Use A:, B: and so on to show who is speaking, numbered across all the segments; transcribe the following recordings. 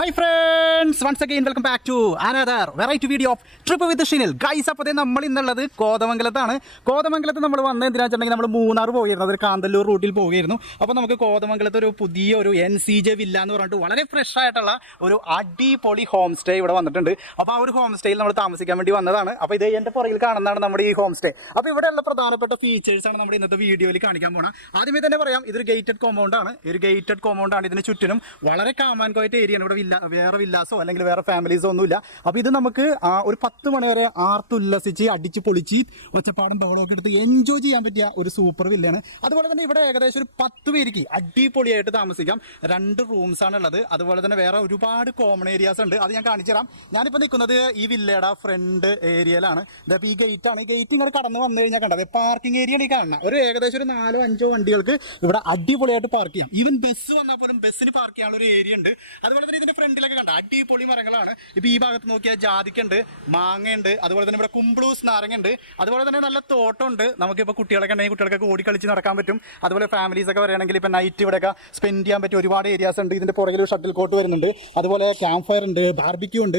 A: Hi, friends! Friends once again welcome back to another variety video of trip with Shinil guys അപ്പോൾ നമ്മൾ ഇന്നുള്ളത് കോതമംഗലത്താണ്. കോതമംഗലത്ത് നമ്മൾ വന്നത് എന്തിനാ വെച്ചിട്ടുണ്ടെങ്കിൽ നമ്മൾ മൂന്നാർ പോയിരുന്നു. അതൊരു കാന്തല്ലൂർ റൂട്ടിൽ പോവുകയായിരുന്നു അപ്പോൾ നമുക്ക് കോതമംഗലത്ത് ഒരു പുതിയ ഒരു എൻ സി ജെ വില്ല എന്ന് പറഞ്ഞിട്ട് വളരെ ഫ്രഷ് ആയിട്ടുള്ള ഒരു അടിപൊളി ഹോം സ്റ്റേ ഇവിടെ വന്നിട്ടുണ്ട്. അപ്പോൾ ആ ഒരു ഹോം സ്റ്റേയിൽ നമ്മൾ താമസിക്കാൻ വേണ്ടി വന്നതാണ്. അപ്പോൾ ഇത് എന്റെ പുറകിൽ കാണുന്നതാണ് നമ്മുടെ ഈ ഹോം സ്റ്റേ അപ്പോൾ ഇവിടെയുള്ള പ്രധാനപ്പെട്ട ഫീച്ചേഴ്സാണ് നമ്മുടെ ഇന്നത്തെ വീഡിയോയിൽ കാണിക്കാൻ പോകണം ആദ്യമേ തന്നെ പറയാം ഇതൊരു ഗേറ്റഡ് കോമ്പൗണ്ട് ആണ്. ഒരു ഗേറ്റഡ് കോമ്പൗണ്ട് ആണ് ഇതിന് ചുറ്റിനും വളരെ കാമാൻ കോയറ്റ് ഏരിയ ആണ്. ഇവിടെ വില്ല വേറെ വില്ലാസോ അല്ലെങ്കിൽ വേറെ ഫാമിലീസോ ഒന്നുമില്ല. അപ്പോൾ ഇത് നമുക്ക് ഒരു പത്ത് മണി വരെ ആർത്തുല്ലസിച്ച് അടിച്ച് പൊളിച്ച് ഒച്ചപ്പാടും ബഹളമൊക്കെ എടുത്ത് എൻജോയ് ചെയ്യാൻ പറ്റിയ ഒരു സൂപ്പർ വില്ലയാണ് അതുപോലെ തന്നെ ഇവിടെ ഏകദേശം ഒരു പത്ത് പേർക്ക് അടിപൊളിയായിട്ട് താമസിക്കാം. രണ്ട് റൂംസ് ആണ് ഉള്ളത്. അതുപോലെ തന്നെ വേറെ ഒരുപാട് കോമൺ ഏരിയാസ് ഉണ്ട്. അത് ഞാൻ കാണിച്ചു തരാം. ഞാനിപ്പോൾ നിൽക്കുന്നത് ഈ വില്ലയുടെ ഫ്രണ്ട് ഏരിയയിലാണ് ഇതപ്പോൾ ഈ ഗേറ്റ് ആണ്. ഈ ഗേറ്റ് ഇങ്ങനെ കടന്ന് വന്നു കഴിഞ്ഞാൽ കണ്ടത് പാർക്കിംഗ് ഏരിയ ആണ് ഈ കാണുന്നത് ഒരു ഏകദേശം ഒരു നാലോ അഞ്ചോ വണ്ടികൾക്ക് ഇവിടെ അടിപൊളിയായിട്ട് പാർക്ക് ചെയ്യാം. ഈവൻ ബസ് വന്നാൽ പോലും ബസ്സിന് പാർക്ക് ചെയ്യാനുള്ള ഒരു ഏരിയ ഉണ്ട്. അതുപോലെ തന്നെ ഇതിന്റെ ഫ്രണ്ടിലൊക്കെ കണ്ട? അടിപൊളി മരങ്ങളാണ് ഇപ്പൊ ഈ ഭാഗത്ത് നോക്കിയാൽ ജാതിക്കുണ്ട് മാങ്ങയുണ്ട് അതുപോലെ തന്നെ ഇവിടെ കുമ്പിളൂസ് നാരങ്ങയുണ്ട് അതുപോലെ തന്നെ നല്ല തോട്ടമുണ്ട്. നമുക്കിപ്പോൾ കുട്ടികളൊക്കെ ഉണ്ടെങ്കിൽ കുട്ടികൾക്കൊക്കെ ഓടി കളിച്ച് നടക്കാൻ പറ്റും. അതുപോലെ ഫാമിലീസ് ഒക്കെ വരികയാണെങ്കിൽ ഇപ്പൊ നൈറ്റ് ഇവിടെയൊക്കെ സ്പെൻഡ് ചെയ്യാൻ പറ്റിയ ഒരുപാട് ഏരിയാസ് ഉണ്ട്. ഇതിന്റെ പുറകിൽ ഷട്ടിൽ കോട്ട് വരുന്നുണ്ട്. അതുപോലെ ക്യാമ്പ് ഫയർ ഉണ്ട് ബാർബിക്യൂ ഉണ്ട്.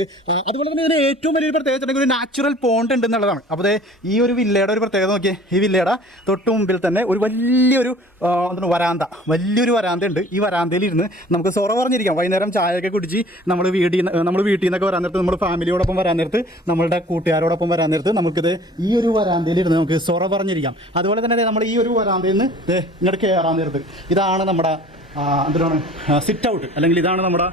A: അതുപോലെ തന്നെ ഇതിന് ഏറ്റവും വലിയൊരു പ്രത്യേകത ഒരു നാച്ചുറൽ പോണ്ട് ഉണ്ട് എന്നുള്ളതാണ്. അപ്പോൾ ഈ ഒരു വില്ലയുടെ ഒരു പ്രത്യേകത നോക്കിയേ. ഈ വില്ലയുടെ തൊട്ട് മുമ്പിൽ തന്നെ ഒരു വലിയൊരു എന്താണ് വരാന്ത. വലിയൊരു വരാന്ത ഉണ്ട്. ഈ വരാന്തയിൽ ഇരുന്ന് നമുക്ക് സൊറ പറഞ്ഞിരിക്കാം. വൈകുന്നേരം ചായയൊക്കെ കുടിച്ച് നമ്മൾ വീട്ടിൽ നമ്മൾ വീട്ടിൽ നിന്നൊക്കെ വരാൻ നേരത്ത് നമ്മൾ ഫാമിലിയോടൊപ്പം വരാൻ നേരത്ത് നമ്മളുടെ കൂട്ടുകാരോടൊപ്പം വരാൻ നേരത്ത് നമുക്കിത് ഈ ഒരു വരാന്തയിൽ ഇരുന്ന് നമുക്ക് സൊറ പറഞ്ഞിരിക്കാം. അതുപോലെ തന്നെ നമ്മൾ ഈ ഒരു വരാന്തയിൽ നിന്ന് ഇങ്ങോട്ട് കയറാൻ നേരത്ത് ഇതാണ് നമ്മുടെ എന്താണ് സിറ്റ് ഔട്ട് അല്ലെങ്കിൽ ഇതാണ് നമ്മുടെ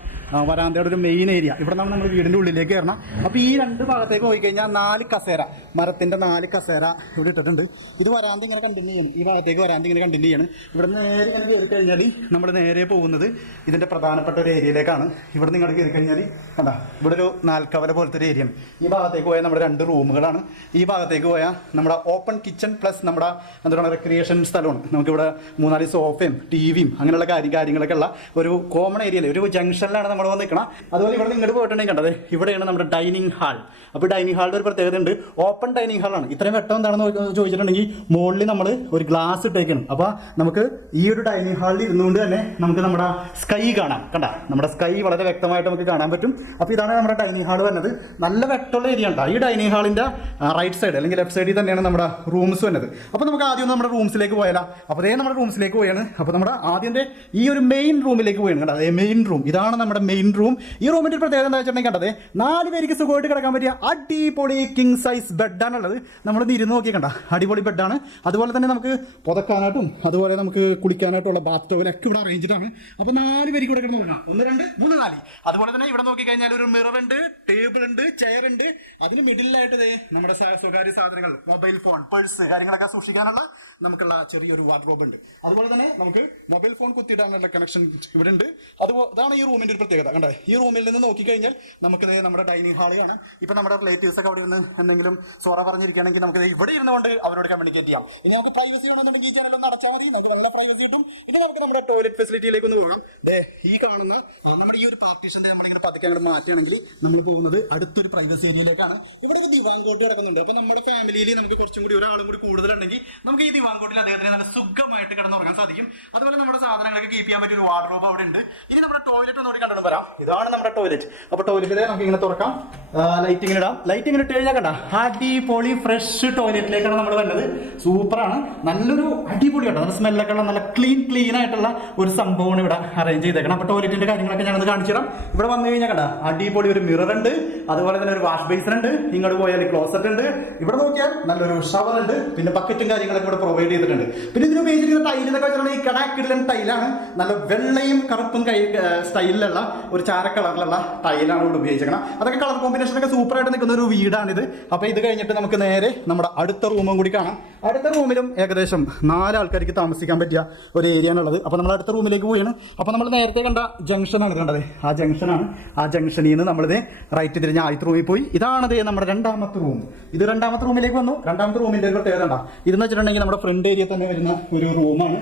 A: വരാന്തയുടെ ഒരു മെയിൻ ഏരിയ ഇവിടെ നിന്നാണ് നമ്മൾ വീടിന്റെ ഉള്ളിലേക്ക് കയറണം. അപ്പോൾ ഈ രണ്ട് ഭാഗത്തേക്ക് പോയി കഴിഞ്ഞാൽ നാല് കസേര മരത്തിന്റെ നാല് കസേര ഇവിടെ ഇട്ടിട്ടുണ്ട്. ഇത് വരാന്ത ഇങ്ങനെ കണ്ടിന്യൂ ചെയ്യണം. ഈ ഭാഗത്തേക്ക് വരാന്ത ഇങ്ങനെ കണ്ടിന്യൂ ചെയ്യണം. ഇവിടെ നേരെ ഇങ്ങനെ കയറി കഴിഞ്ഞാൽ നമ്മൾ നേരെ പോകുന്നത് ഇതിന്റെ പ്രധാനപ്പെട്ട ഒരു ഏരിയയിലേക്കാണ് ഇവിടെ നിങ്ങൾ കയറി കഴിഞ്ഞാൽ കണ്ടാ? ഇവിടെ ഒരു നാൽക്കവല പോലത്തെ ഒരു ഏരിയയാണ് ഈ ഭാഗത്തേക്ക് പോയാൽ നമ്മുടെ രണ്ട് റൂമുകളാണ്. ഈ ഭാഗത്തേക്ക് പോയാൽ നമ്മുടെ ഓപ്പൺ കിച്ചൺ പ്ലസ് നമ്മുടെ എന്താണ് റെക്രിയേഷൻ സ്ഥലമാണ്. നമുക്കിവിടെ മൂന്നാൽ സോഫയും ടി വിയും അങ്ങനെയുള്ള കാര്യം കാര്യങ്ങളൊക്കെ ഉള്ള ഒരു കോമൺ ഏരിയയിൽ ഒരു ജംഗ്ഷനിലാണ് നമ്മൾ വന്ന് നിൽക്കണം അതുപോലെ ഇവിടെ ഇങ്ങോട്ട് പോയിട്ടുണ്ടെങ്കിൽ കണ്ടത് ഇവിടെയാണ് നമ്മുടെ ഡൈനിങ് ഹാൾ അപ്പോൾ ഡൈനിങ് ഹാളിന്റെ ഒരു പ്രത്യേകത ഉണ്ട് ഓപ്പൺ ഡൈനിങ് ഹാളാണ് ഇത്രയും വെട്ടം എന്താണെന്ന് ചോദിച്ചിട്ടുണ്ടെങ്കിൽ മുകളിൽ നമ്മൾ ഒരു ഗ്ലാസ് ഇട്ടേക്കണം. അപ്പോൾ നമുക്ക് ഈ ഒരു ഡൈനിങ് ഹാളിൽ ഇരുന്നുകൊണ്ട് തന്നെ നമുക്ക് നമ്മുടെ സ്കൈ കാണാം. കണ്ട? നമ്മുടെ സ്കൈ വളരെ വ്യക്തമായിട്ട് നമുക്ക് കാണാൻ പറ്റും. അപ്പോൾ ഇതാണ് നമ്മുടെ ഡൈനിങ് ഹാൾ വരുന്നത്. നല്ല വെട്ടമുള്ള ഏരിയ ഉണ്ട് ഈ ഡൈനിങ് ഹാളിന്റെ റൈറ്റ് സൈഡ് അല്ലെങ്കിൽ ലെഫ്റ്റ് സൈഡിൽ തന്നെയാണ് നമ്മുടെ റൂംസ് വരുന്നത്. അപ്പോൾ നമുക്ക് ആദ്യം നമ്മുടെ റൂംസിലേക്ക് പോയാലോ. അപ്പോൾ അതേ നമ്മുടെ റൂംസിലേക്ക് പോയാണ്. അപ്പോൾ നമ്മുടെ ആദ്യത്തെ ഒരു മെയിൻ റൂമിലേക്ക് പോയി കണ്ടത് മെയിൻ റൂം ഇതാണ് നമ്മുടെ മെയിൻ റൂം ഈ റൂമിന്റെ ഒരു പ്രത്യേകത എന്താ വെച്ചിട്ടുണ്ടെങ്കിൽ കണ്ടത് നാല് പേർക്ക് സുഖമായിട്ട് കിടക്കാൻ പറ്റിയ അടിപൊളി കിങ് സൈസ് ബെഡാണുള്ളത് നമ്മൾ ഇരുന്ന് നോക്കി കണ്ട? അടിപൊളി ബെഡാണ് അതുപോലെ തന്നെ നമുക്ക് പുതക്കാനായിട്ടും അതുപോലെ നമുക്ക് കുളിക്കാനായിട്ടുള്ള ബാത്ത് ടോയിലൊക്കെ ഇവിടെ അറേഞ്ച്ഡ് ആണ് അപ്പോൾ നാല് പേർക്ക് ഇവിടെ കിടന്ന് തുടങ്ങാം ഒന്ന് രണ്ട് മൂന്ന് നാല്. അതുപോലെ തന്നെ ഇവിടെ നോക്കി കഴിഞ്ഞാൽ ഒരു മിറർ ഉണ്ട് ടേബിൾ ഉണ്ട് ചെയർ ഉണ്ട്. അതിന് മിഡിലായിട്ട് നമ്മുടെ സ്വകാര്യ സാധനങ്ങൾ മൊബൈൽ ഫോൺ പേഴ്സ് കാര്യങ്ങളൊക്കെ സൂക്ഷിക്കാനുള്ള നമുക്കുള്ള ചെറിയൊരു വാർഡ്രോബ് ഉണ്ട്. അതുപോലെ തന്നെ നമുക്ക് മൊബൈൽ ഫോൺ കുത്തിയിടാനുള്ള കണക്ഷൻ ഇവിടെ ഉണ്ട് അത് അതാണ് ഈ റൂമിന്റെ ഒരു പ്രത്യേകത. കണ്ടേ? ഈ റൂമിൽ നിന്ന് നോക്കിക്കഴിഞ്ഞാൽ നമുക്ക് നമ്മുടെ ഡൈനിങ് ഹാളിയാണ് ഇപ്പൊ നമ്മുടെ റിലേറ്റീവ്സ് ഒക്കെ അവിടെ നിന്ന് എന്തെങ്കിലും സോറ പറഞ്ഞിരിക്കുകയാണെങ്കിൽ നമുക്ക് ഇവിടെ ഇരുന്നുകൊണ്ട് അവരോട് കമ്മ്യൂണിക്കേറ്റ് ചെയ്യാം. ഇനി നമുക്ക് പ്രൈവസി വേണമെന്നുണ്ടെങ്കിൽ ഈ ചാനൽ ഒന്ന് അടച്ചാൽ മതി. നമുക്ക് നല്ല പ്രൈവസി കിട്ടും. ഇനി നമുക്ക് നമ്മുടെ ടോയ്ലറ്റ് ഫെസിലിറ്റിയിലേക്ക് ഒന്ന് പോകാം. ദേ ഈ കാണുന്ന നമ്മുടെ ഈ ഒരു പാർട്ടീഷന്റെ നമ്മളിങ്ങനെ പതുക്കെ അങ്ങോട്ട് മാറ്റുകയാണെങ്കിൽ നമ്മൾ പോകുന്നത് അടുത്തൊരു പ്രൈവസി ഏരിയയിലേക്കാണ് ഇവിടെ ഒരു ദിവാങ്കോട്ട് കിടക്കുന്നുണ്ട്. അപ്പൊ നമ്മുടെ ഫാമിലിയിൽ നമുക്ക് കുറച്ചും കൂടി ഒരാളും കൂടി കൂടുതലുണ്ടെങ്കിൽ നമുക്ക് ഈ ദിവാങ്കോട്ടിൽ അദ്ദേഹത്തിന് നല്ല സുഖമായിട്ട് കിടന്നുറങ്ങാൻ സാധിക്കും. അതുപോലെ നമ്മുടെ സാധനങ്ങളൊക്കെ കീപ്പ് ചെയ്യാൻ പറ്റിയ ഒരു വാർഡ്രോബ് അവിടെ ഉണ്ട്. ഇനി നമ്മുടെ ടോയ്ലറ്റ് ഒന്നുകൂടി കണ്ടു വരാം. ഇതാണ് നമ്മുടെ ടോയ്ലറ്റ് അപ്പൊ ടോയ്ലറ്റിലെ നമുക്ക് ഇങ്ങനെ തുറക്കാം. ലൈറ്റ് ഇങ്ങനെ ഇടാം. ലൈറ്റ് ഇങ്ങനെ ഇട്ട് കഴിഞ്ഞാൽ കണ്ട അടിപൊളി ഫ്രഷ് ടോയ്ലറ്റിലേക്കാണ് നമ്മൾ വരുന്നത് സൂപ്പറാണ്. നല്ലൊരു അടിപൊളി കേട്ടോ നല്ല സ്മെല്ലൊക്കെ ഉള്ള നല്ല ക്ലീൻ ക്ലീൻ ആയിട്ടുള്ള ഒരു സംഭവമാണ് ഇവിടെ അറേഞ്ച് ചെയ്തേക്കണം. അപ്പൊ ടോയ്ലറ്റിന്റെ കാര്യങ്ങളൊക്കെ ഞാനത് കാണിച്ചു തരാം. ഇവിടെ വന്നു കഴിഞ്ഞാൽ കണ്ട അടിപൊളി ഒരു മിറർ ഉണ്ട്. അതുപോലെ തന്നെ ഒരു വാഷ് ബേസൺ ഉണ്ട്. ഇങ്ങോട്ട് പോയാൽ ക്ലോസറ്റ് ഉണ്ട്. ഇവിടെ നോക്കിയാൽ നല്ലൊരു ഷവർ ഉണ്ട്. പിന്നെ ബക്കറ്റും കാര്യങ്ങളൊക്കെ ഇവിടെ പ്രൊവൈഡ് ചെയ്തിട്ടുണ്ട്. പിന്നെ ഇതിന് ഉപയോഗിച്ചിരിക്കുന്ന ടൈലെന്നൊക്കെ വെച്ചിട്ടുണ്ടെങ്കിൽ കടാക്കിടലൻ ടൈലാണ് നല്ല വെള്ളയും കറുപ്പും കൈ സ്റ്റൈലിലുള്ള ഒരു ചാര കളറിലുള്ള ടൈലാണ് ഇവിടെ ഉപയോഗിച്ചിരിക്കണം അതൊക്കെ കളർ കോമ്പിനേഷനൊക്കെ സൂപ്പർ ആയിട്ട് നിൽക്കുന്ന ഒരു വീടാണിത്. അപ്പൊ ഇത് കഴിഞ്ഞിട്ട് നമുക്ക് നേരെ നമ്മുടെ അടുത്ത റൂമും കൂടി കാണാം. അടുത്ത റൂമിലും ഏകദേശം നാല് ആൾക്കാർക്ക് താമസിക്കാൻ പറ്റിയ ഒരു ഏരിയ ആണുള്ളത് അപ്പൊ നമ്മൾ അടുത്ത റൂമിലേക്ക് പോവുകയാണ്. അപ്പൊ നമ്മൾ നേരത്തെ കണ്ട ജംഗ്ഷനാണ് കണ്ടത്. ആ ജംഗ്ഷനാണ് ആ ജംഗ്ഷനിൽ നിന്ന് നമ്മളിത് റൈറ്റ് തിരിഞ്ഞ് ആദ്യത്തെ റൂമിൽ പോയി. ഇതാണത് നമ്മുടെ രണ്ടാമത്തെ റൂം. ഇത് രണ്ടാമത്തെ റൂമിലേക്ക് വന്നു. രണ്ടാമത്തെ റൂമിന്റെ ഒരു പ്രത്യേകത ഇതെന്ന് വെച്ചിട്ടുണ്ടെങ്കിൽ നമ്മുടെ ഫ്രണ്ട് ഏരിയ തന്നെ വരുന്ന ഒരു റൂമാണ്.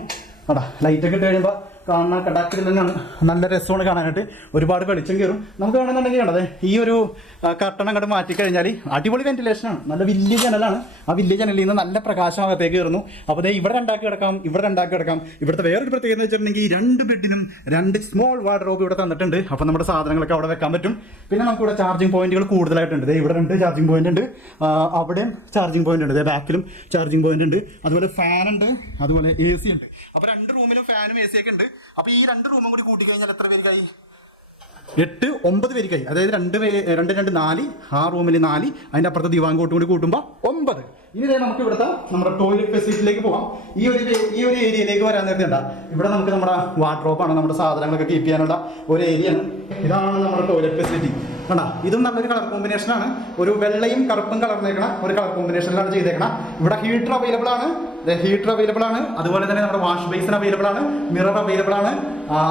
A: അടാ ലൈറ്റൊക്കെ ഇട്ട് കഴിയുമ്പോൾ കാണുന്ന കടാക്കിൽ തന്നെയാണ്. നല്ല രസമാണ് കാണാനായിട്ട്. ഒരുപാട് വെളിച്ചം കയറും. നമുക്ക് വേണമെന്നുണ്ടെങ്കിൽ കണ്ടത് ഈ ഒരു കർട്ടൺ അങ്ങോട്ട് മാറ്റി കഴിഞ്ഞാൽ അടിപൊളി വെന്റിലേഷനാണ് നല്ല വലിയ ജനലാണ് ആ വലിയ ജനലിൽ നിന്ന് നല്ല പ്രകാശം അകത്തേക്ക് കയറുന്നു. അപ്പോൾ ദേ ഇവിടെ രണ്ടാക്കി കിടക്കാം ഇവിടെ രണ്ടാക്കി കിടക്കാം. ഇവിടുത്തെ വേറൊരു പ്രത്യേകത എന്ന് വെച്ചിട്ടുണ്ടെങ്കിൽ രണ്ട് ബെഡിനും രണ്ട് സ്മോൾ വാർഡ്രോബ് ഇവിടെ തന്നിട്ടുണ്ട്. അപ്പോൾ നമ്മുടെ സാധനങ്ങളൊക്കെ അവിടെ വെക്കാൻ പറ്റും. പിന്നെ നമുക്ക് ഇവിടെ ചാർജിങ് പോയിന്റുകൾ കൂടുതലായിട്ടുണ്ട്. ഇവിടെ രണ്ട് ചാർജിങ് പോയിന്റ് ഉണ്ട്. അവിടെയും ചാർജിങ് പോയിന്റ് ഉണ്ട്. ബാക്കിലും ചാർജിങ് പോയിന്റ് ഉണ്ട്. അതുപോലെ ഫാൻ ഉണ്ട്. അതുപോലെ എ സി ഉണ്ട്. അപ്പോൾ രണ്ട് റൂമിലും ഫാനും എ സി ഒക്കെ ഉണ്ട്. അപ്പോൾ ഈ രണ്ട് റൂമും കൂടി കൂട്ടി കഴിഞ്ഞാൽ എത്ര പേർക്കായി എട്ട് ഒമ്പത് പേർക്കായി അതായത് രണ്ട് രണ്ട് രണ്ട് നാല്. ആ റൂമിൽ നാല്. അതിന്റെ അപ്പുറത്തെ ദിവാങ്കോട്ടും കൂടി കൂട്ടുമ്പോൾ ഒമ്പത്. ഇനി നമുക്ക് ഇവിടുത്തെ നമ്മുടെ ടോയ്ലറ്റ് ഫെസിലിറ്റിയിലേക്ക് പോവാം. ഈ ഒരു ഈ ഒരു ഏരിയയിലേക്ക് വരാൻ നേരത്തേണ്ട ഇവിടെ നമുക്ക് നമ്മുടെ വാർഡ്രോപ്പാണ് നമ്മുടെ സാധനങ്ങളൊക്കെ കീപ്പ് ചെയ്യാനുള്ള ഒരു ഏരിയ ആണ്. ഇതാണ് നമ്മുടെ ടോയ്ലറ്റ് ഫെസിലിറ്റി കണ്ടാ? ഇതും നല്ലൊരു കളർ കോമ്പിനേഷനാണ് ഒരു വെള്ളയും കറുപ്പും കളർന്നേക്കണ ഒരു കളർ കോമ്പിനേഷനിലാണ് ചെയ്തേക്കണം. ഇവിടെ ഹീറ്റർ അവൈലബിൾ ആണ്. ഹീറ്റർ അവൈലബിൾ ആണ്. അതുപോലെ തന്നെ നമ്മുടെ വാഷ് ബേസിൻ അവൈലബിൾ ആണ്. മിറർ അവൈലബിൾ ആണ്.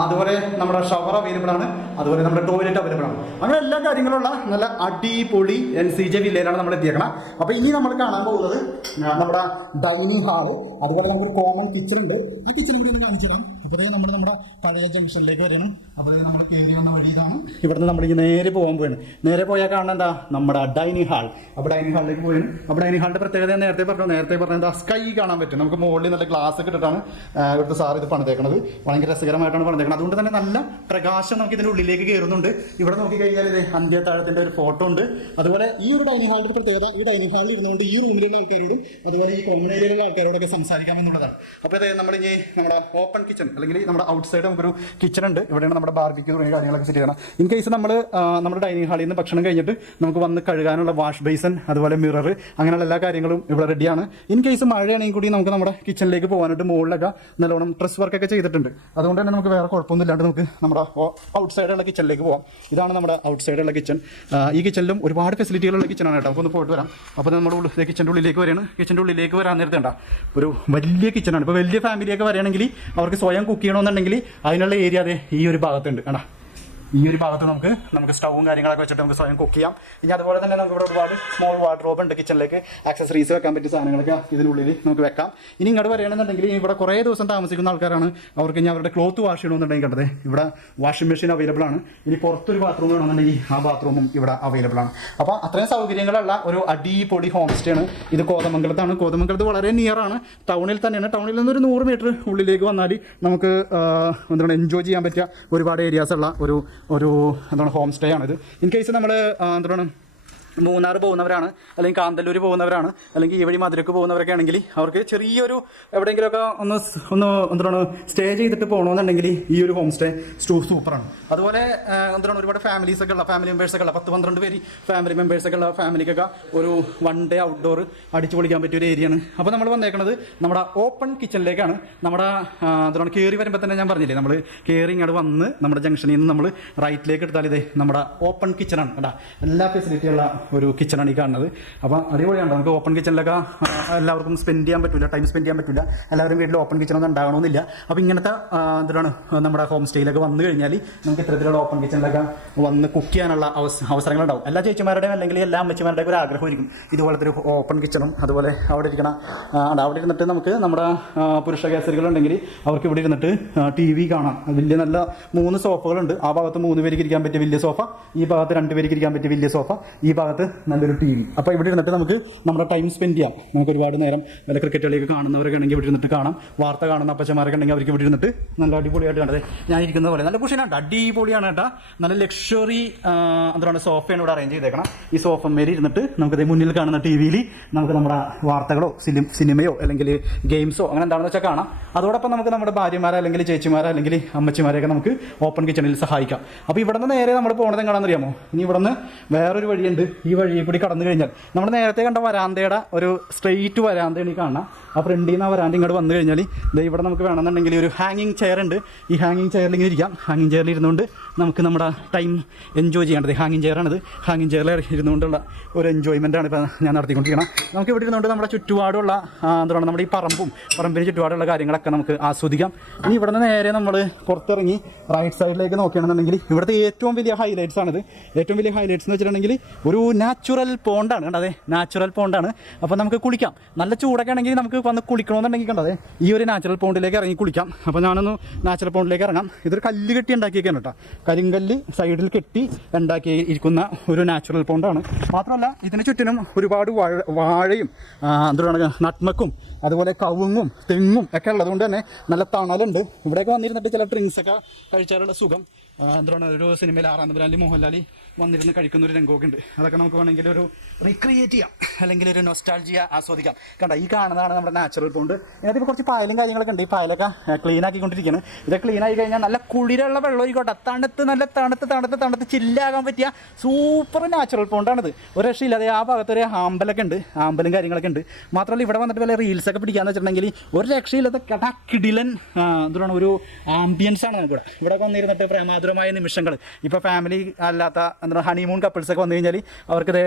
A: അതുപോലെ നമ്മുടെ ഷവർ അവൈലബിൾ ആണ്. അതുപോലെ നമ്മുടെ ടോയ്ലറ്റ് അവൈലബിൾ ആണ്. അങ്ങനെ എല്ലാ കാര്യങ്ങളുള്ള നല്ല അടിപൊളി സി ജെ വില്ലയിലാണ് നമ്മൾ എത്തിയേക്കണം. അപ്പൊ ഇനി നമ്മൾ കാണാൻ പോകുന്നത് നമ്മുടെ ഡൈനിങ് ഹാൾ അതുപോലെ നമുക്കൊരു കോമൺ കിച്ചൺ ഉണ്ട്. ആ കിച്ചൺ കൂടി ഒന്ന് കാണിച്ചു തരാം അപ്പോൾ നമ്മൾ നമ്മുടെ പഴയ ജംഗ്ഷനിലേക്ക് വരണം അപ്പോൾ നമ്മൾ കയറി വന്ന വഴി ഇതാണ്. ഇവിടുന്ന് നമ്മൾ നേരെ പോകാൻ പോയാണ് നേരെ പോയാൽ എന്താ? നമ്മുടെ ഡൈനിങ് ഹാൾ. അപ്പോൾ ഡൈനിങ് ഹാളിലേക്ക് പോയാണ് അപ്പോൾ ഡൈനിങ് ഹാളിന്റെ പ്രത്യേകത നേരത്തെ പറഞ്ഞു. നേരത്തെ പറഞ്ഞ എന്താ? സ്കൈ കാണാൻ പറ്റും. നമുക്ക് മുകളിൽ നല്ല ഗ്ലാസ് ഒക്കെ ഇട്ടിട്ടാണ് ഇവിടുത്തെ സാർ ഇത് പണിതേക്കണത്. ഭയങ്കര രസകരമായിട്ടാണ് പണിതേക്കണത്. അതുകൊണ്ട് തന്നെ നല്ല പ്രകാശം നമുക്ക് ഇതിന്റെ ഉള്ളിലേക്ക് കയറുന്നുണ്ട്. ഇവിടെ നോക്കി കഴിഞ്ഞാൽ ഇത് അന്ത്യത്താഴത്തിന്റെ ഒരു ഫോട്ടോ ഉണ്ട്. അതുപോലെ ഈ ഒരു ഡൈനിങ് ഹാളിന്റെ പ്രത്യേകത ഈ ഡൈനിങ് ഹാളിൽ ഇരുന്നുകൊണ്ട് ഈ റൂമിലുള്ള ആൾക്കാരോടും അതുപോലെ ഈ കോമൺ ഏരിയയിലുള്ള ആൾക്കാരോടൊക്കെ സംസാരിക്കാം എന്നുള്ളതാണ്. അപ്പോൾ ഇത് നമ്മൾ ഇനി നമ്മുടെ ഓപ്പൺ കിച്ചൺ അല്ലെങ്കിൽ നമ്മുടെ ഔട്ട് സൈഡ് നമുക്കൊരു കിച്ചൺ ഉണ്ട്. ഇവിടെയാണ് നമ്മുടെ ബാർബിക്യൂ തുടങ്ങിയ കാര്യങ്ങളൊക്കെ സെറ്റ് ചെയ്യണം. ഇൻ കേസ് നമ്മൾ നമ്മുടെ ഡൈനിങ് ഹാളിൽ നിന്ന് ഭക്ഷണം കഴിഞ്ഞിട്ട് നമുക്ക് വന്ന് കഴുകാനുള്ള വാഷ് ബേസൺ അതുപോലെ മിറർ അങ്ങനെയുള്ള എല്ലാ കാര്യങ്ങളും ഇവിടെ റെഡിയാണ് ഇൻ കേസ് മഴയാണെങ്കിൽ കൂടി നമുക്ക് നമ്മുടെ കിച്ചണിലേക്ക് പോകാനായിട്ട് മുകളിലൊക്കെ നല്ലോണം ഡ്രസ് വർക്കൊക്കെ ചെയ്തിട്ടുണ്ട്. അതുകൊണ്ട് തന്നെ നമുക്ക് വേറെ കുഴപ്പമൊന്നും ഇല്ലാണ്ട് നമുക്ക് നമ്മുടെ ഔട്ട് സൈഡുള്ള കിച്ചണിലേക്ക് പോകാം ഇതാണ് നമ്മുടെ ഔട്ട് സൈഡുള്ള കിച്ചൺ ഈ കിച്ചണിലും ഒരുപാട് ഫെസിലിറ്റികളുള്ള കിച്ചണാണ് കേട്ടോ. നമുക്കൊന്ന് പോയിട്ട് വരാം. അപ്പോൾ നമ്മുടെ ഉള്ളിൽ കിച്ചന്റെ ഉള്ളിലേക്ക് വരികയാണ്. കിച്ചന്റെ ഉള്ളിലേക്ക് വരാൻ നേരത്തെ ഉണ്ടാ ഒരു വലിയ കിച്ചണാണ് ഇപ്പോൾ വലിയ ഫാമിലിയൊക്കെ വരികയാണെങ്കിൽ അവർക്ക് സ്വയം കുക്ക് ചെയ്യണമെന്നുണ്ടെങ്കിൽ അതിനുള്ള ഏരിയ അതെ ഈ ഒരു ഭാഗത്തുണ്ട്. കണ്ടാ? ഈ ഒരു ഭാഗത്ത് നമുക്ക് നമുക്ക് സ്റ്റൗവും കാര്യങ്ങളൊക്കെ വെച്ചിട്ട് നമുക്ക് സ്വയം കുക്ക് ചെയ്യാം. ഇനി അതുപോലെ തന്നെ നമുക്ക് ഇവിടെ ഒരുപാട് സ്മോൾ വാർഡ്രോബ് ഉണ്ട് കിച്ചണിലേക്ക് ആക്സസറീസ് വെക്കാൻ പറ്റിയ സാധനങ്ങളൊക്കെ ഇതിനുള്ളിൽ നമുക്ക് വെക്കാം. ഇനി ഇങ്ങോട്ട് വരികയാണെന്നുണ്ടെങ്കിൽ ഇവിടെ കുറേ ദിവസം താമസിക്കുന്ന ആൾക്കാരാണ്. അവർക്ക് ഇനി അവരുടെ ക്ലോത്ത് വാഷ് ചെയ്യണമെന്നുണ്ടെങ്കിൽ കണ്ടത് ഇവിടെ വാഷിംഗ് മെഷീൻ അവൈലബിൾ ആണ്. ഇനി പുറത്തൊരു ബാത്റൂം വേണമെന്നുണ്ടെങ്കിൽ ആ ബാത്റൂമും ഇവിടെ അവൈലബിൾ ആണ്. അപ്പോൾ അത്രയും സൗകര്യങ്ങളുള്ള ഒരു അടിപൊളി ഹോം സ്റ്റേ ആണ്. ഇത് കോതമംഗലത്താണ്. കോതമംഗലത്ത് വളരെ നിയർ ആണ്. ടൗണിൽ തന്നെയാണ്. ടൗണിൽ നിന്ന് ഒരു നൂറ് മീറ്റർ ഉള്ളിലേക്ക് വന്നാൽ നമുക്ക് എന്താണ് എൻജോയ് ചെയ്യാൻ പറ്റിയ ഒരുപാട് ഏരിയാസ് ഉള്ള ഒരു ഒരു എന്താണ് ഹോം സ്റ്റേ ആണിത്. ഇൻ കേസ് നമ്മൾ എന്താണ് മൂന്നാർ പോകുന്നവരാണ് അല്ലെങ്കിൽ കാന്തല്ലൂർ പോകുന്നവരാണ് അല്ലെങ്കിൽ ഈ വഴി മധുരക്ക് പോകുന്നവരൊക്കെ ആണെങ്കിൽ അവർക്ക് ചെറിയൊരു എവിടെയെങ്കിലുമൊക്കെ ഒന്ന് ഒന്ന് എന്താണ് സ്റ്റേ ചെയ്തിട്ട് പോകണമെന്നുണ്ടെങ്കിൽ ഈ ഒരു ഹോം സ്റ്റേ സ്റ്റൂ സൂപ്പറാണ്. അതുപോലെ എന്താണ് ഒരുപാട് ഫാമിലീസ് ഒക്കെ ഉള്ള ഫാമിലി മെമ്പേഴ്സ് ഒക്കെ ഉള്ള പത്ത് പന്ത്രണ്ട് പേര് ഫാമിലി മെമ്പേഴ്സ് ഒക്കെ ഉള്ള ഫാമിലിക്കൊക്കെ ഒരു വൺ ഡേ ഔട്ട്ഡോർ അടിച്ചു പൊളിക്കാൻ പറ്റിയ ഒരു ഏരിയയാണ് അപ്പോൾ നമ്മൾ വന്നേക്കുന്നത് നമ്മുടെ ഓപ്പൺ കിച്ചണിലേക്കാണ് നമ്മുടെ എന്താണ് കയറി വരുമ്പോൾ തന്നെ ഞാൻ പറഞ്ഞില്ലേ നമ്മൾ കയറി ഇങ്ങോട്ട് വന്ന് നമ്മുടെ ജംഗ്ഷനിൽ നിന്ന് നമ്മൾ റൈറ്റിലേക്ക് എടുത്താൽ ഇതേ നമ്മുടെ ഓപ്പൺ കിച്ചൺ ആണ് കേട്ടോ എല്ലാ ഫെസിലിറ്റിയുള്ള ഒരു കിച്ചണാണ് ഈ കാണുന്നത്. അപ്പോൾ അടിപൊളിയാണ് നമുക്ക് ഓപ്പൺ കിച്ചണിലൊക്കെ എല്ലാവർക്കും സ്പെൻഡ് ചെയ്യാൻ പറ്റില്ല ടൈം സ്പെൻഡ് ചെയ്യാൻ പറ്റില്ല എല്ലാവരും വീട്ടിൽ ഓപ്പൺ കിച്ചണൊന്നും ഉണ്ടാകണമെന്നില്ല അപ്പോൾ ഇങ്ങനത്തെ എന്താണ് നമ്മുടെ ഹോം സ്റ്റേയിലൊക്കെ വന്നു കഴിഞ്ഞാൽ നമുക്ക് ഇത്തരത്തിലുള്ള ഓപ്പൺ കിച്ചണിലൊക്കെ വന്ന് കുക്ക് ചെയ്യാനുള്ള അവസരങ്ങൾ ഉണ്ടാവും എല്ലാ ചേച്ചിമാരുടെയും അല്ലെങ്കിൽ എല്ലാ അമ്മച്ചിമാരുടെയും ഒരു ആഗ്രഹമായിരിക്കും. ഇതുപോലത്തെ ഒരു ഓപ്പൺ കിച്ചണും അതുപോലെ അവിടെ ഇരിക്കണ അവിടെ ഇരുന്നിട്ട് നമുക്ക് നമ്മുടെ പുരുഷ കേസരികളുണ്ടെങ്കിൽ അവർക്ക് ഇവിടെ ഇരുന്നിട്ട് ടി വി കാണാം. വലിയ നല്ല മൂന്ന് സോഫകളുണ്ട് ആ ഭാഗത്ത് മൂന്ന് പേർക്ക് ഇരിക്കാൻ പറ്റിയ വലിയ സോഫ ഈ ഭാഗത്ത് രണ്ട് പേർക്ക് ഇരിക്കാൻ പറ്റിയ വലിയ സോഫ ഈ ഭാഗത്ത് നല്ലൊരു ടി വി അപ്പോൾ ഇവിടെ ഇരുന്നിട്ട് നമുക്ക് നമ്മുടെ ടൈം സ്പെൻഡ് ചെയ്യാം. നമുക്ക് ഒരുപാട് നേരം വല്ല ക്രിക്കറ്റ് കളിയൊക്കെ കാണുന്നവരൊക്കെ ആണെങ്കിൽ ഇവിടെ ഇരുന്നിട്ട് കാണാം. വാർത്ത കാണുന്ന അപ്പച്ചമാരൊക്കെ ഉണ്ടെങ്കിൽ അവർക്ക് ഇവിടെ ഇരുന്നിട്ട് നല്ല അടിപൊളിയായിട്ട് കണ്ടത് ഞാൻ ഇരിക്കുന്ന പോലെ നല്ല കുഷനാണ് അടിപൊളിയാണ് കേട്ടോ. നല്ല ലക്ഷറി എന്താണ് സോഫയാണ് ഇവിടെ അറേഞ്ച് ചെയ്തേക്കണം. ഈ സോഫ മേലെ ഇരുന്നിട്ട് നമുക്കത് മുന്നിൽ കാണുന്ന ടി വിയിൽ നമുക്ക് നമ്മുടെ വാർത്തകളോ സിനിമയോ അല്ലെങ്കിൽ ഗെയിംസോ അങ്ങനെ എന്താണെന്ന് വെച്ചാൽ കാണാം. അതോടൊപ്പം നമുക്ക് നമ്മുടെ ഭാര്യമാരെ അല്ലെങ്കിൽ ചേച്ചിമാരെ അല്ലെങ്കിൽ അമ്മച്ചിമാരെയൊക്കെ നമുക്ക് ഓപ്പൺ കിച്ചണിൽ സഹായിക്കാം. അപ്പോൾ ഇവിടെ നിന്ന് നേരെ നമ്മൾ പോകണത് എങ്ങനെയാണെന്ന് അറിയാമോ? ഇനി ഇവിടെ നിന്ന് വേറൊരു വഴിയുണ്ട്. ഈ വഴി കൂടി കടന്നു കഴിഞ്ഞാൽ. നമ്മൾ നേരത്തെ കണ്ട വരാന്തയുടെ ഒരു സ്ട്രെയിറ്റ് വരാന്തയാണ് ഈ കാണുക ആ ഫ്രണ്ടിൽ നിന്ന് ആ വരാന്ത ഇങ്ങോട്ട് വന്നു കഴിഞ്ഞാൽ ഇവിടെ നമുക്ക് വേണമെന്നുണ്ടെങ്കിൽ ഒരു ഹാങ്ങിങ് ചെയർ ഉണ്ട്. ഈ ഹാങ്ങിങ് ചെയറിൽ ഇങ്ങനെ ഇരിക്കാം. ഹാങ്ങിങ് ചെയറിൽ ഇരുന്നുകൊണ്ട് നമുക്ക് നമ്മുടെ ടൈം എൻജോയ് ചെയ്യേണ്ടത്. ഹാങ്ങിങ് ചെയറാണിത് ഹാങ്ങിങ് ചെയറിൽ ഇരുന്നുകൊണ്ടുള്ള ഒരു എൻജോയ്മെന്റാണ് ഇപ്പോൾ ഞാൻ നടത്തിക്കൊണ്ടിരിക്കുന്നത് നമുക്ക് ഇവിടെ ഇരുന്നുകൊണ്ട് നമ്മുടെ ചുറ്റുപാടുള്ള എന്താണ് നമ്മുടെ ഈ പറമ്പും പറമ്പിന് ചുറ്റുപാടുള്ള കാര്യങ്ങളൊക്കെ നമുക്ക് ആസ്വദിക്കാം. ഇനി ഇവിടെ നിന്ന് നേരെ നമ്മൾ പുറത്തിറങ്ങി റൈറ്റ് സൈഡിലേക്ക് നോക്കുകയാണെന്നുണ്ടെങ്കിൽ ഇവിടുത്തെ ഏറ്റവും വലിയ ഹൈലൈറ്റ്സ് ആണിത്. ഏറ്റവും വലിയ ഹൈലൈറ്റ്സ് എന്ന് വെച്ചിട്ടുണ്ടെങ്കിൽ ഒരു നാച്ചുറൽ പോണ്ടാണ് കണ്ടതെ നാച്ചുറൽ പോണ്ടാണ് അപ്പോൾ നമുക്ക് കുളിക്കാം. നല്ല ചൂടൊക്കെ ആണെങ്കിൽ നമുക്ക് വന്ന് കുളിക്കണമെന്നുണ്ടെങ്കിൽ കണ്ടതെ ഈ ഒരു നാച്ചുറൽ പോണ്ടിലേക്ക് ഇറങ്ങി കുളിക്കാം. അപ്പോൾ ഞാനൊന്ന് നാച്ചുറൽ പോണ്ടിലേക്ക് ഇറങ്ങാം. ഇതൊരു കല്ല് കെട്ടി ഉണ്ടാക്കിയേക്കാണ് കേട്ടോ. കരിങ്കല്ല് സൈഡിൽ കെട്ടി ഉണ്ടാക്കി ഇരിക്കുന്ന ഒരു നാച്ചുറൽ പോണ്ടാണ് മാത്രമല്ല ഇതിന് ചുറ്റിനും ഒരുപാട് വാഴ വാഴയും എന്താണ് നട്മക്കും അതുപോലെ കവുങ്ങും തെങ്ങും ഒക്കെ ഉള്ളതുകൊണ്ട് തന്നെ നല്ല തണലുണ്ട്. ഇവിടെയൊക്കെ വന്നിരുന്നിട്ട് ചില ഡ്രിങ്ക്സ് ഒക്കെ കഴിച്ചാലുള്ള സുഖം. എന്താണ് ഒരു സിനിമയിൽ ആറാം തമ്പുരാനിൽ മോഹൻലാലി വന്നിരുന്ന് കഴിക്കുന്ന ഒരു രംഗമൊക്കെ ഉണ്ട് അതൊക്കെ നമുക്ക് വേണമെങ്കിൽ ഒരു റീക്രിയേറ്റ് ചെയ്യാം. അല്ലെങ്കിൽ ഒരു നൊസ്റ്റാൾജിയ ആസ്വദിക്കാം. കണ്ട ഈ കാണുന്നതാണ് നമ്മുടെ നാച്ചുറൽ പോണ്ട് ഇതിനകത്ത് കുറച്ച് പായലും കാര്യങ്ങളൊക്കെ ഉണ്ട്. ഈ പായലൊക്കെ ക്ലീൻ ആക്കിക്കൊണ്ടിരിക്കുകയാണ് ഇത് ക്ലീൻ ആയി കഴിഞ്ഞാൽ നല്ല കുളിരുള്ള വെള്ളം ഒഴിക്കോട്ടെ. തണുത്ത് നല്ല തണുത്ത് തണുത്ത് തണുത്ത് ചില്ലാകാൻ പറ്റിയ സൂപ്പർ നാച്ചുറൽ പോണ്ടാണിത് ഒരു രക്ഷയില്ലാതെ ആ ഭാഗത്തൊരു ആമ്പലൊക്കെ ഉണ്ട്. ആമ്പലും കാര്യങ്ങളൊക്കെ ഉണ്ട്. മാത്രമല്ല ഇവിടെ വന്നിട്ട് വല്ല റീൽസൊക്കെ പിടിക്കാന്ന് വെച്ചിട്ടുണ്ടെങ്കിൽ ഒരു രക്ഷയില്ലാത്ത കടാക്കിടിലൻ എന്താണ് ഒരു ആംബിയൻസ് ആണ് ഇവിടെ. ഇവിടെ വന്നിരുന്നിട്ട് പ്രേമാതുരമായ നിമിഷങ്ങൾ. ഇപ്പോൾ ഫാമിലി അല്ലാത്ത എന്താ ഹണിമൂൺ കപ്പിൾസൊക്കെ വന്നു കഴിഞ്ഞാൽ അവർക്കിത്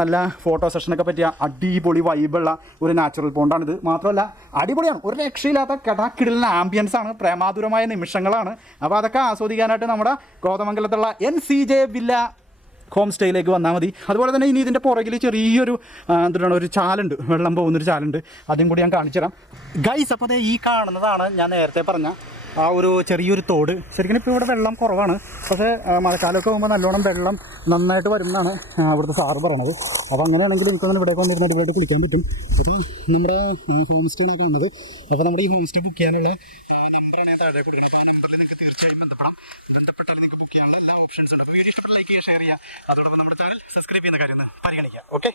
A: നല്ല ഫോട്ടോ സെഷനൊക്കെ പറ്റിയ അടിപൊളി വൈബുള്ള ഒരു നാച്ചുറൽ പോണ്ടാണിത് മാത്രമല്ല അടിപൊളിയാണ്. ഒരു രക്ഷയില്ലാത്ത കടാക്കിടലിൽ ആംബിയൻസ് ആണ് പ്രേമാതുരമായ നിമിഷങ്ങളാണ്. അപ്പോൾ അതൊക്കെ ആസ്വദിക്കാനായിട്ട് നമ്മുടെ കോതമംഗലത്തുള്ള N C J villa home സ്റ്റേയിലേക്ക് വന്നാൽ മതി. അതുപോലെ തന്നെ ഇനി ഇതിന്റെ പുറകിൽ ചെറിയൊരു എന്താണ് ഒരു ചാലുണ്ട്. വെള്ളം പോകുന്നൊരു ചാലുണ്ട്. അതും കൂടി ഞാൻ കാണിച്ചു തരാം ഗൈസ് അപ്പോൾ ഈ കാണുന്നതാണ് ഞാൻ നേരത്തെ പറഞ്ഞ ആ ഒരു ചെറിയൊരു തോട്. ശരിക്കും ഇപ്പോൾ ഇവിടെ വെള്ളം കുറവാണ്. പക്ഷേ മഴക്കാലമൊക്കെ ആകുമ്പോൾ നല്ലോണം വെള്ളം നന്നായിട്ട് വരുന്നതാണ് ആ, ഇവിടുത്തെ സാറ് പറയണത്. അപ്പോൾ അങ്ങനെയാണെങ്കിൽ എനിക്ക് തന്നെ ഇവിടെ വന്നിരുന്ന അടിപൊളിയായിട്ട് കുളിക്കാൻ പറ്റും. അപ്പോൾ നമ്മുടെ ഹോം സ്റ്റേ നോക്കുന്നത് അപ്പോൾ നമ്മുടെ ഈ ഹോം സ്റ്റേ ബുക്ക് ചെയ്യാനുള്ള നമ്പറാണ് താഴെ കൊടുക്കുന്നത്. ആ നമ്പറിൽ നിങ്ങൾക്ക് തീർച്ചയായും ബന്ധപ്പെടാം. ബന്ധപ്പെട്ടാൽ നിങ്ങൾക്ക് ബുക്ക് ചെയ്യാനുള്ള എല്ലാ ഓപ്ഷൻസ് ഉണ്ട്. അപ്പോൾ വീഡിയോ ഇഷ്ടപ്പെട്ട ലൈക്ക് ചെയ്യുക ഷെയർ ചെയ്യുക. അതോടൊപ്പം നമ്മുടെ ചാനൽ സബ്സ്ക്രൈബ് ചെയ്യുന്ന കാര്യം ഒന്ന് പരിഗണിക്കുക. ഓക്കെ